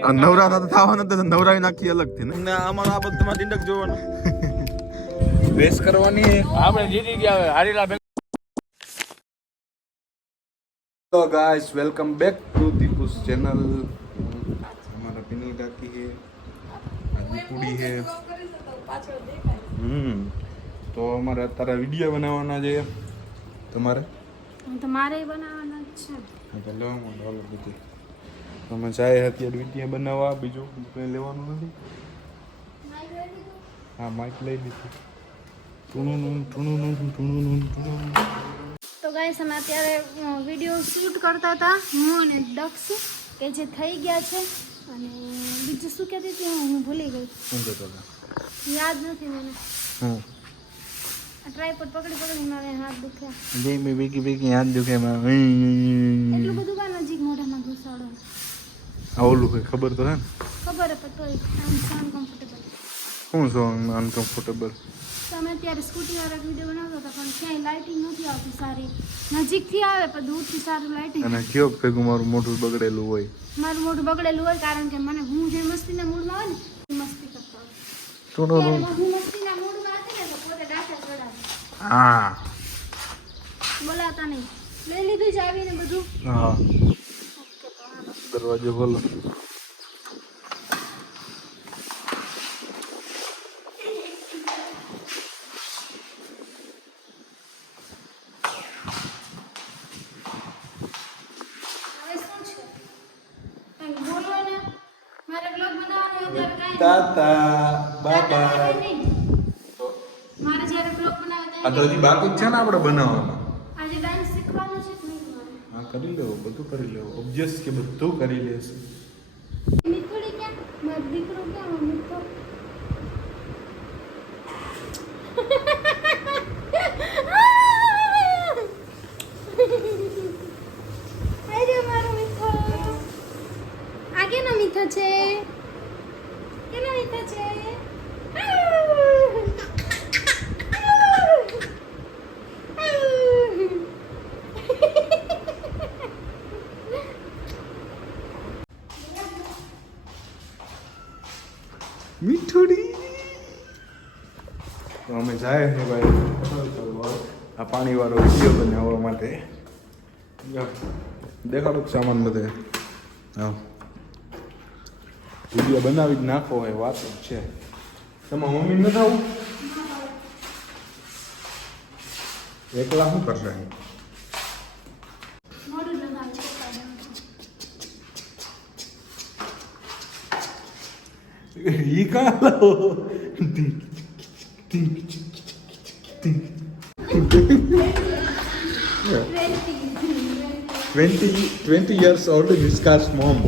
નવરા થવાના તો નવરાઈ નાખી અલગ થી ને આમાં આ બધું તિંડક જોવાનું રેસ કરવાની આપણે જીતી ગયા હારીલા. तो guys welcome back to Deepu's channel. हमारा पिनी डाकी है, पूड़ी है. तो हमारे અત્યારે વિડિયો બનાવવાના છે. તમારે બનાવવાના છે. હા તો લેવાનું હાલો બીજું તમે જાય અત્યારે વિડિયો બનાવવા, બીજું કંઈ લેવાનું નથી. હા માઇક લઈ લીધું. તો ગાઈસ અમે અત્યારે વિડીયો શૂટ કરતા હતા હું અને દક્ષ કે જે થઈ ગયા છે. અને બીજું શું કહેતી હતી હું ભૂલી ગઈ, શું કહેતો હતો યાદ નથી મને. હા ટ્રાયપોડ પકડી મારે હાથ દુખ્યા. જે મે વેકી હાથ દુખે માં એટલું બધું કા નજીક મોઢામાં ઘુસાડો આવલું હોય ખબર તો હે ને. ખબર પણ તોય અનકમ્ફર્ટેબલ. શું છો અનકમ્ફર્ટેબલ? તમે અત્યારે સ્કૂટી વાળા વિડીયો બનાવતા હતા પણ ક્યાંય લાઇટિંગ નથી આવતી સારી. નજીકથી આવે પણ દૂરથી સારું લાઇટિંગ. અને કયો ભેગું મારું મોઢું બગડેલું હોય. મારું મોઢું બગડેલું હોય કારણ કે મને હું જે મસ્તીના મૂડમાં આવે ને એ મસ્તી કરતો હોય. ટુણુ હું મસ્તીના મૂડમાં હતી ને તો પોતે ડાટા ચડાવે. હા બોલાતા નહીં. લઈ લીધું છે આવીને બધું. હા દરવાજો ખોલો. તાતા બાબા મારે જ્યારે બ્લોગ બનાવે આ તો હજી બાકી જ છે ને આપણે બનાવવામાં. આજે ડાન્સ શીખવાનું છે કે નહીં મારે? હા કરી લેવો, બધું કરી લેવો. ઓબ્વિયસ કે બધું કરી લેશે. નીકળી ક્યાં? મારો દીકરો ક્યાં? મમ્મી તો અરે મારો મીઠો. આ કેનો મીઠો છે? કેનો મીઠો છે? મીઠુડી તો અમે જાય છે ભાઈ આ પાણી વાળો વિડીયો બનાવવા માટે. દેખાડો સામાન બધે. હા વિડીયો બનાવી જ નાખો હોય વાત જ છે. તમારા મમ્મી ન થવું એકલા શું કરશે? મોડું લગાવી ઈ કાં લાવો 20 years old Viscar's mom.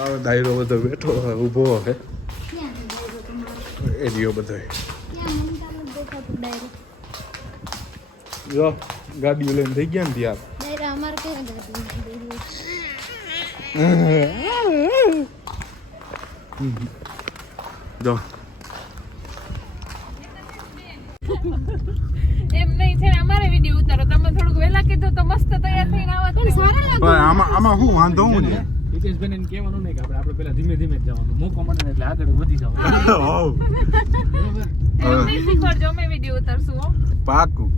આ દાયરો બધો બેઠો ઊભો હે એરિયો બધો. જો ગાડીઓ લઈને થઈ ગયા ને ત્યાં જો એમ નહીં છે ને અમારે વિડિયો ઉતારો. તમે થોડુંક વહેલા કીધું તો મસ્ત તૈયાર થઈને આવત. આમાં શું વાંધો હું ને હિતેશભાઈને એને કહેવાનું નહીં કે આપણે પહેલા ધીમે ધીમે જ જવાનું. મોકો મળે ને એટલે આગળ વધી જવાનું. એમ નહીં શીખવાડજો, અમે વિડિયો ઉતારશું હો. પાકું.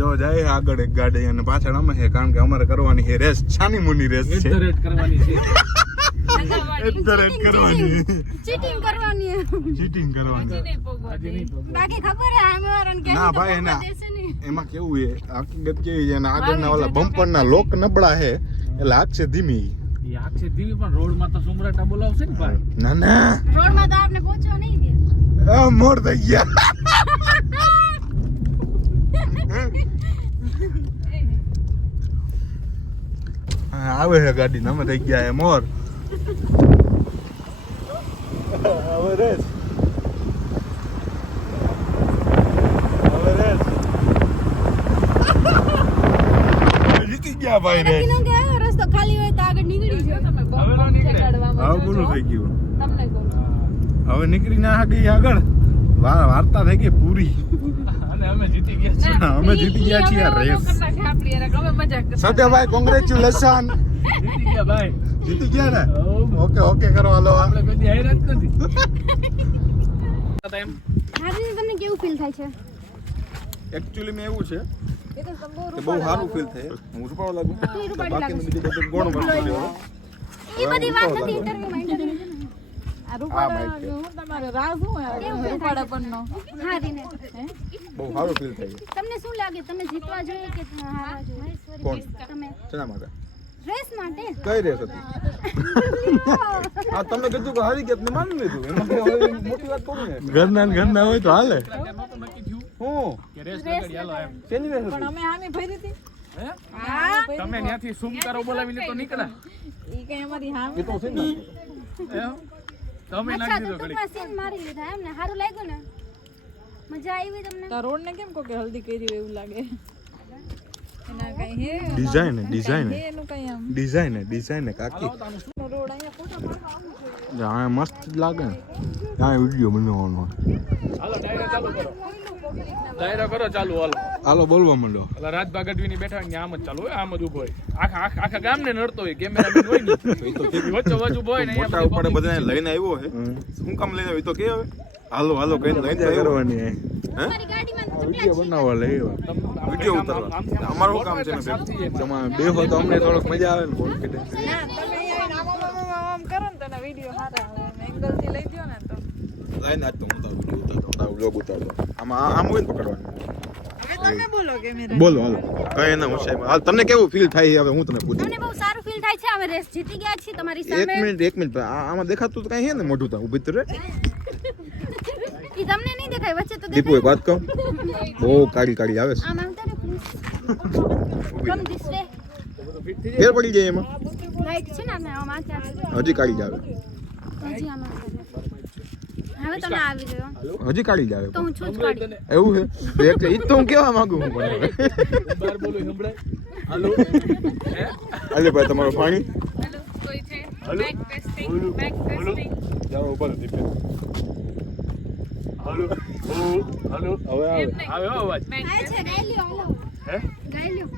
જો જાય આગળ એક ગાડી અને પાછળ અમે છે કારણ કે અમારે કરવાની છે રેસ. છાની મુની રેસ છે. એટ કરવાની છે. ચીટિંગ કરવાની ચીટિંગ કરવાની. બાકી ખબર હે આમે વાળાને કે ના ભાઈ એના એમાં કેવું છે હકીકત કેવી છે એના આગળના ઓલા બમ્પરના લોક નબળા છે એટલે આગશે ધીમી. એ આખે ધીમી પણ રોડમાં તો સુમરાટા બોલાવશે ને ભાઈ. ના ના રોડમાં તો આપને પહોંચવા નહીં દે. મોર થઈ ગયા. આવે છે ગાડી અમે થઈ ગયા હે મોર. હવે રેસ જીતી ગયા ભાઈ રે. રસ્તો ખાલી હોય તો આગળ નીકળી જાય. તમે બહુ હવે ન નીકળે. હવે પૂરું થઈ ગયું. તમને કહું હવે નીકળી ના ગઈ આગળ. વાર્તા થઈ ગઈ પૂરી. અને અમે જીતી ગયા છીએ. અમે જીતી ગયા છીએ આ રેસ. આપણી યાર અમે મજાક કરતા. સત્યભાઈ કોંગ્રેચ્યુલેશન. જીતી ગયા ભાઈ. જીતી ગયા ને ઓ, ઓકે ઓકે કરો હાલો આપણે કોઈ દી હાર્યા જ નથી. એમ હાજી તમને કેવું ફીલ થાય છે? એકચ્યુઅલી મેં એવું છે એ તો બહુ કે બહુ સારું ફીલ થાય હું રૂપાળો લાગુ તું રૂપાળી બાકીનું લાગે બીજું બધું ગોણ વસ્તુ લેવો એ બધી વાત નથી ઇન્ટરવ્યુમાં ઇન્ટરવ્યુ આ રૂપાળા હું તમારે રાહ શું રૂપાળા પરનો હારી ને બહુ સારું ફીલ થાય તમને શું લાગે તમે જીતવા જોઈએ કે હારવા જોઈએ? કોણ? તમે શેના માટે રેસ માટે કઈ રેસ હતી આ તમે કીધું કે હારી ગયા તમે માની લીધું એમાં કઈ હવે મોટી વાત થોડી ને ઘરના હોય તો હાલે નહોતું નક્કી થયું હું કે રેસ લગાડી હાલો એમ. શેની રેસ પણ હતી અમે હામી ભરી હતી હે? હા તમે ત્યાંથી સુમ કરો બોલાવીને તો નીકળ્યા. ઈ કઈ અમારી હામી એ તો છે ને એમ? તમે અચ્છા નાખી તો દીધો ઘડી. ટૂંકમાં સીન મારી લીધા એમ ને? સારું લાગ્યું ને? મજા આવી તમને? તો રોડ ને કેમ કો કે હલ્દી કરી એવું લાગે એના કઈ હે ડિઝાઇન ડિઝાઇન હે એનું કઈ આમ ડિઝાઇન કાકી હાલો તો આનું શું? રોડ અહીંયા ફોટા પાડવા આવું જોઈએ આ મસ્ત લાગે ને આ વિડિયો બનાવવાનો હાલો ડાયરો ચાલુ કરો. ડાયરો કરો ચાલુ હાલો. હાલો બોલવા માંડો ઓલા રાજભા ગઢવીની બેઠા હોય ને આમ જ ચાલુ હોય, આમ જ ઊભો હોય. આખા ગામને નડતો હોય, કેમેરામેન હોય ને વચ્ચો વચ ઊભો હોય ને મોટા અહીંયા ઉપાડે બધાને લઈને આવ્યો છે શું કામ લઈને આવ્યો? તો કે હવે હાલો હાલો કઈને લઈને તો આવ્યો. કરવાની તમારી ગાડીમાં તો વિડિયો બનાવવા લઈ વિડીયો ઉતારવા. અમારું શું કામ છે ને બેન? તમારે બેહો તો અમને થોડોક મજા આવે ને કોન્ફિડન્સ ના તમે અહીંયા આમ કરો ને તને વિડિયો સારા આવે એંગલ થી લઈ દ્યો ને તો લઈને આજ તો હું તારો વિડીયો ઉતારતો તારો વ્લોગ ઉતારતો આમાં આમ હોય ને પકડવાનું. હવે તમે બોલો કેમેરા બોલો હાલો કઈ ના હું સાહેબ હાલ તમને કેવું ફીલ થાય હવે હું તમને પૂછું તમને બહુ સારું ફીલ થાય છે? અમે રેસ જીતી ગયા છીએ તમારી એક સામે. મિનિટ આમાં દેખાતું તો કઈ છે ને મોઢું તો ઊભી તો રે ઈ તમને નહીં દેખાય, વચ્ચે તો દીપુ એક દેખાય. વાત કહું બહુ કાળી કાળી આવે છે આમ આવતા રહો પ્લીઝ. Come this way. ફેર પડી જાય એમાં લાઈટ છે ને આમ આતે આવે. હજી કાળી જ આવે હજી આમ આવે. હવે તો ના આવી રહ્યો. હજી કાળી જ આવે તો હું છું જ કાઢી. એવું છે તો એટલે ઈ જ તો હું કેવા માંગુ હું પણ હવે. બહાર બોલો સંભળાય. હાલો હે? અલે ભાઈ તમારું પાણી હેલો કોઈ છે હાલો. બેક ટેસ્ટિંગ બોલો, બેક બોલો. ટેસ્ટિંગ જાઓ ઉપર દીપે. હાલો હાલો હવે આવે અવાજ. આ છે ગાઈ લ્યો હાલો. હે? ગાઈ લ્યો.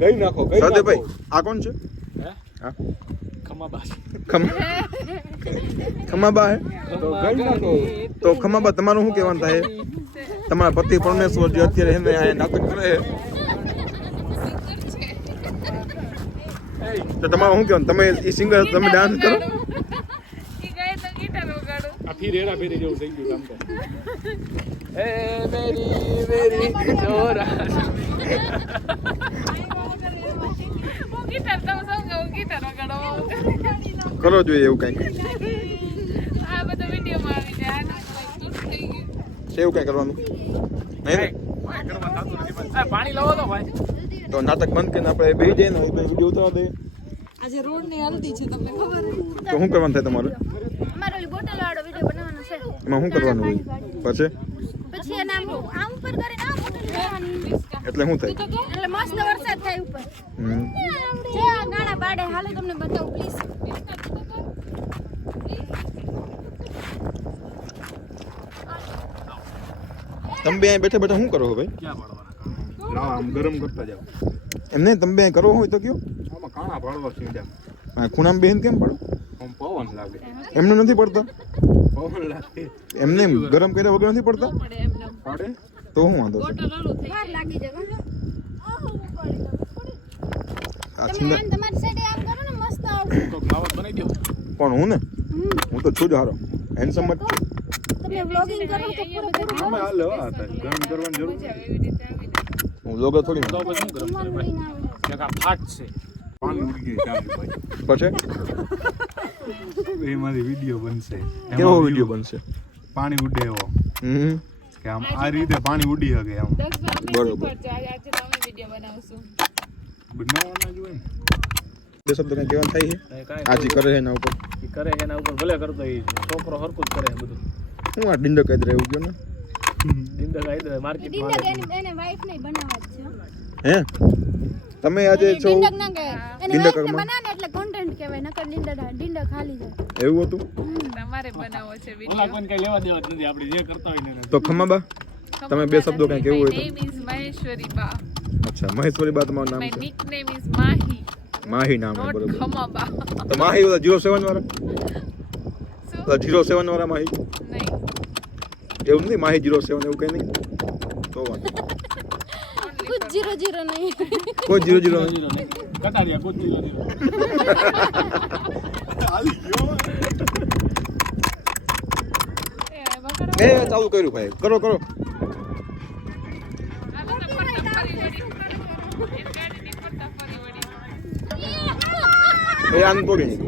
ગઈ નાખો ગઈ નાખો. સદેભાઈ આ કોણ છે હે? હા ખમાબા. ખમાબા હે તો ગઈ નાખો. તો ખમાબા તમારું શું કહેવાનું થાય તમારા પતિ પરમેશ્વર જે અત્યારે એને આ નાટક કરે છે, તો તમારું શું કહેવાનું? તમે એ સિંગર તમે ડાન્સ કરો ઈ ગયે તો ગિટાર વગાડો આ ફીર હેરા ફેરી જેવું થઈ ગયું કામ તો. એ મેરી ચોરા. હું ગિટાર તમે સૌ હું ગિટાર વગાડો કરો જોઈએ એવું કંઈક આ બધો વિડીયોમાં આવી જાય આ થઈ ગયું છે એવું કંઈ કરવાનું નહીં ને? કરવા થતું નથી ભાઈ. આ પાણી લાવો તો ભાઈ. તો નાટક બંધ કરીને આપણે બેસી જઈએ ને વિડીયો ઉતારવા દઈએ આજે રોડ ની હલ્દી છે તમને ખબર તો શું કરવાનું થાય તમારે અમારે ઓલી બોટલ વાળો વિડિયો બનાવવાનો છે. એમાં શું કરવાનું હોય પછી પછી એને આમ ઉપર કરીને આ બોટલ લેવાની. એટલે શું થાય એટલે મસ્ત વરસાદ થાય ઉપર. હમ. જે આ ગાણા પાડે હાલો તમને બતાવું પ્લીઝ. તમે બે અહીં બેઠા બેઠા શું કરો છો ભાઈ? ક્યાં પાડવાના? લાવો આમ ગરમ કરતા જાવ એમને તમે બે અહીં કરો હોય તો કયો આમાં કાણા પાડવા સીધા આ ખૂણામાં બેન કેમ પડો આમ પવન લાગે એમને નથી પડતા પવન લાગે એમને એમ ગરમ કર્યા વગર નથી પડતા પડે એમને પાડે તો શું વાંધો છે બોટલ ઓલું થઈ વાર લાગી જાય આ તમે સિંગર આમ તમારી સાઈડે આમ કરો ને મસ્ત આવું. કોક માવત બનાવી દો. કોણ હું ને હું તો છું જ હારો હેન્ડસમ જ છું તમે વ્લોગિંગ કરો તો પૂરેપૂરું આમાં હાલે હો આ થાય. ગરમ કરવાની જરૂર નથી. એવી રીતે આવી હું લોગર થોડી તો માનું. પછી શું કરવું જમવાનું લઈને આવે. એક આ ફાટ છે. પાણી ઉડી ગયું ચાલુ ભાઈ પછી એમાંથી વિડીયો બનશે કેવો વિડીયો બનશે પાણી ઉડે એવો હમ કે આમ આ રીતે પાણી ઉડી શકે આમ બરોબર. આજે તો અમે વિડીયો બનાવશું બનાવવાના જ હોય ને બે શબ્દ કઈ કહેવાનું થાય છે કાંઈ આજી કરે છે એના ઉપર ઈ કરે છે એના ઉપર ભલે કરતો એ છોકરો હરકું જ કરે છે બધું. હું આ ડિંડક જ રહેવું ગયો ને દિંડક આઈ માર્કેટમાં ડિંડક એને વાઈફ નહીં બનાવવા જ છે હો. હે તમે આજે છો ડિંડક ના કહેવાય. એને ડિંડક વાઈફ ને માં? બનાવે ને એટલે કોન્ટેન્ટ કહેવાય, નકર ડિંડક ખાલી જાય. એવું હતું તમારે બનાવવો છે ઓલા વિડીયો કોઈને કઈ લેવા દેવા જ નથી આપણે જે કરતા હોય ને તો ખમાબા તમે બે શબ્દો કઈ કેવું હોય તો નેમ ઇઝ મહેશ્વરી બા અચ્છા મહેશ્વરી બા તમારું નામ માય છે નિકનેમ ઇઝ માહી માહી નામ નોટ બરોબર. ખમાબા. તો માહી ઓલા 07 વાળા, શું? ઓલા 07 વાળા માહી નહીં. એવું નથી, માહી 07 એવું કઈ નહીં. તો વાંધો कुछ 00 नहीं કોઈ 00 નહીં. કટારિયા કોઈ જીરો જીરો. એ વગર એ ચાલુ કર્યું ભાઈ, કરો કરો. એ આન તોડી નહીં.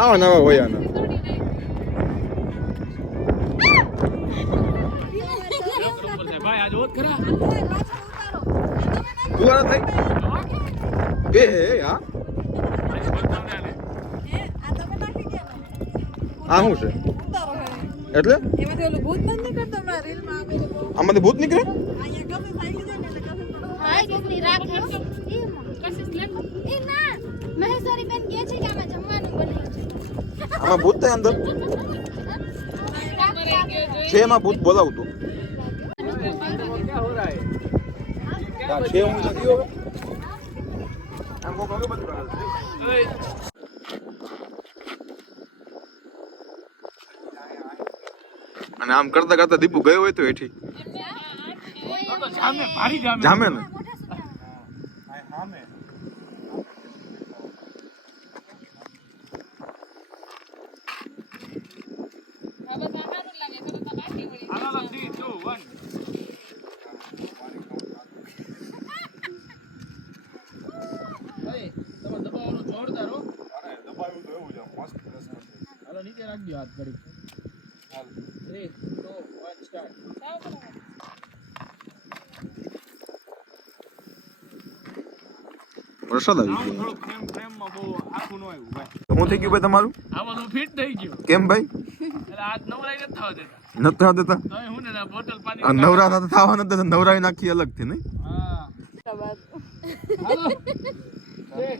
આવા નવા હોય આના. ભાઈ આજ હોત ખરા. દુવારા થઈ એ હા આજે બતાવને આલે. આ શું છે એટલે આમાંથી ભૂત નીકળે? हाय कितनी राख है ए ना મહેશ્વરી બેન કહે છે કે આમાં જમવાનું બન્યું છે આમાં ભૂત થાય અંદર છે, એમાં ભૂત બોલાવતું क्या हो रहा है? છે હું નથી હવે આમ કોક અગરબત્તી બનાવે. અને આમ કરતા કરતા દીપુ ગયો હોય તો એઠી જામે ભારી જામે. જામે ને. આનો 3 2 1. ભાઈ તમે દબાવવાનું જોરદાર હો. અરે દબાવ્યું તો એવું છે મસ્ત રસ. હાલો નીચે રાખજો હાથ ઘડી. હાલ 3 2 1 સ્ટાર્ટ. વરસાદ આવી ગયો. થોડું ફ્રેમમાં બહુ આખું ન આવ્યું ભાઈ. શું થઈ ગયું ભાઈ તમારું? આમાં ફિટ થઈ ગયું. કેમ ભાઈ એટલે હાથ નવરાઈ નથી થવા દેતા. નથી થવા દેતા? તો હું ને બોટલ પાણી આ નવરા થતા થવા નથી દેતા, નવરાવી નાખી અલગ થી નહીં. હા હાલો 3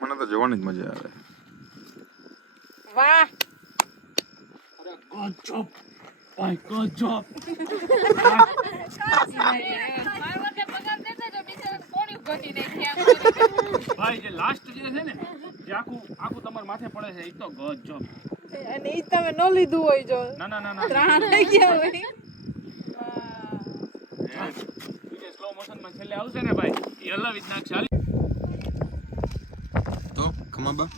મને તો જોવાની જ મજા આવે. વાહ. અરે ગજબ ભાઈ ગજબ. ભાઈ જે લાસ્ટ જે છે ને જે આખું આખું તમારા માથે પડે છે એ તો ગજબ. અને ઈ તમે ન લીધું હોય જો ના ના ના ના ત્રાણ થઈ ગયા હોય. જે સ્લો મોશન માં છેલ્લે આવશે ને ભાઈ એ હલાવી જ નાખશે. હાલી તો ખમાબા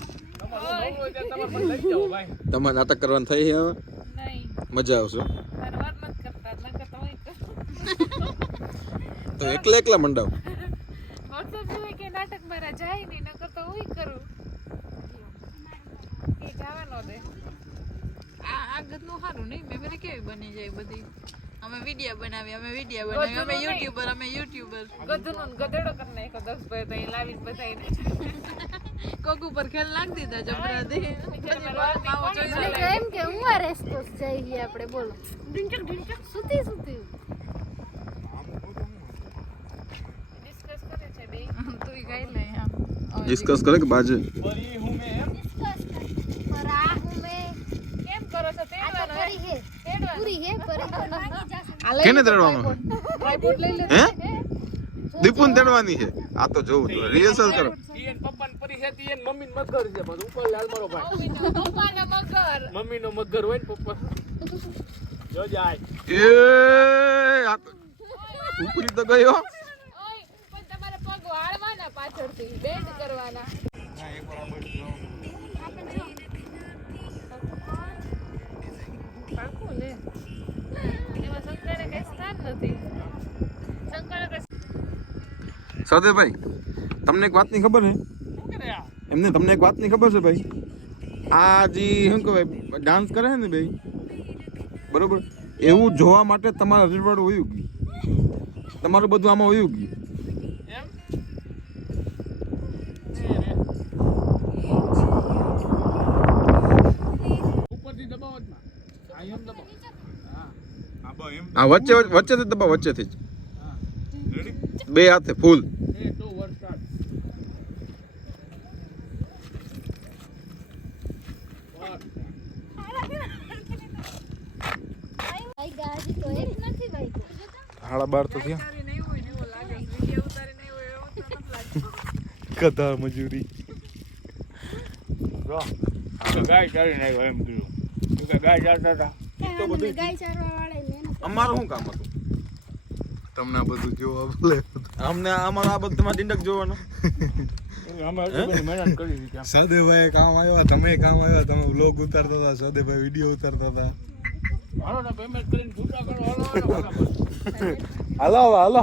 તમારે હોય ત્યારે તમારે મને લઈ જાઓ ભાઈ. તમારે નાટક કરવાનું થઈ છે હવે? નહીં મજા આવશે. તાર વાત મત કરતા ન કરતા હોય તો એકલા એકલા મંડાવ. વોટ્સએપ જોઈ કે નાટક મારા જાય નહીં ન કરતા હું કરું એ જવાનો દે આ આગળનું સારું નહીં મેમરી કેવી બની જાય બધી અમે વિડિયો બનાવી અમે યુટ્યુબર ગધનો ગધેડો કરી નાખ્યો 10 પર તો એ લાવીને બતાવીને કોક ઉપર ખેલ નાખ દીધા જબરા દે મને તો એમ કે હું આ રેસ્કોસ જઈએ આપણે બોલો ઢીંચક ઢીંચક સુતી સુતી ડિસ્કસ કરે છે બે તું ગાઈ લે હા ડિસ્કસ કરે કે બાજે પરી હું મે એમ ડિસ્કસ પર આ હું મે કેમ કરો છો આ તો તેડવાનો પરી હે પૂરી હે પરી કેને તેડવાનું છે? ટ્રાયપોડ લઈ લે હે દીપુન તેડવાની છે. આ તો જોવું તો રિહર્સલ કરો. તીયન પપ્પાને પરી છે તીયન મમ્મીને મગર છે બસ ઉપર લાલ મારો ભાઈ. પપ્પાના મગર મમ્મીનો મગર હોય ને પપ્પા જો જાય. એ આ તો ઉપરી તો ગયો. ઓય પણ તમારે પગ વાળવાના પાછળથી બેન્ડ કરવાના પાકું લે એમાં શંકરે કઈ સ્થાન નથી શંકરે કઈ સદેભાઈ તમને એક વાતની ખબર છે? શું કરે આ? એમને તમને એક વાતની ખબર છે ભાઈ? આ જે શું કહેવાય ડાન્સ કરે છે ને ભાઈ બરોબર એવું જોવા માટે તમારા રીડવાડું હોયું ગયું, તમારું બધું આમાં હોયું ગયું. એમ ઉપરથી દબાવો જ ના. આ એમ દબાવો. હા આ બો એમ. આ વચ્ચે વચ્ચેથી દબાવ, વચ્ચેથી જ હા રેડી બે હાથે ફૂલ. 3 2 1 સ્ટાર્ટ. ભાઈ ગાજી તો એક નથી ભાઈ 12:30 તો થયા. નહીં હોય ને એવો લાગે ગધા મજૂરી. ગાય ચાલી નાખ્યો એમ કીધું કે ગાય ચાલતા હતા તો બધું ગાય ચારવા વાળા મહેનત અમારું શું કામ હતું? તમને આ બધું જોવા બોલે. અમને અમારો આ બધું તમારે ડિંડક જોવાનો. અમે એટલી બધી મહેનત કરી હતી સદેભાઈ કામ આવ્યા, તમે કામ આવ્યા, તમે વ્લોગ ઉતારતા હતા, સદેભાઈ વિડીયો ઉતારતા હતા. હાલો ને પેમેન્ટ કરીને છૂટા કરો હાલો હાલો હવે હાલો.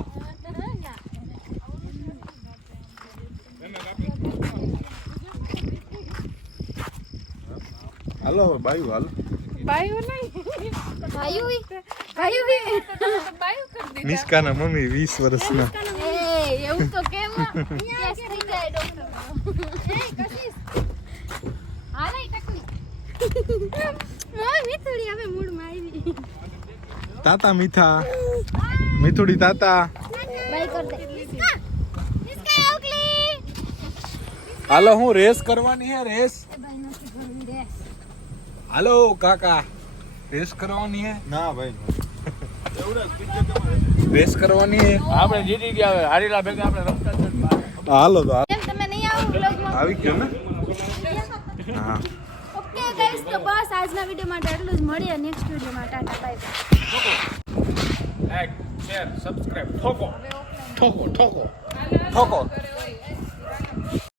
હાલો હવે બાયું હાલો. બાયું નહીં ભાઈ બાયું કરી દીધા નિષ્કાના મમ્મી 20 વર્ષના. એવું તો કેમ કેસ થઈ જાય ડોક્ટર હા નહીં ટકવી મોય મીઠડી હવે મૂડમાં આવી તાતા મીઠા મીઠુડી તાતા. બાય કર દે નિસ્કા આવકલી હાલો હું રેસ કરવાની હે રેસ. ભાઈ નથી ભરવી રે હાલો કાકા રેસ કરવાની હે. ના ભાઈ રેસ કરવાની હે. આપણે જીતી ગયા હવે હારીલા ભેગા આપણે રમતા જ નથી બહાર. હાલો તો કેમ તમે નહીં આવો વ્લોગમાં આવી ગયો ને. હા ઓકે ગાઈસ તો બસ આજના વિડિયો માટે એટલું જ. મળીએ નેક્સ્ટ વિડિયોમાં. Tata bye bye. Like share subscribe ઠોકો ઠોકો ઠોકો ઠોકો. કરે હોય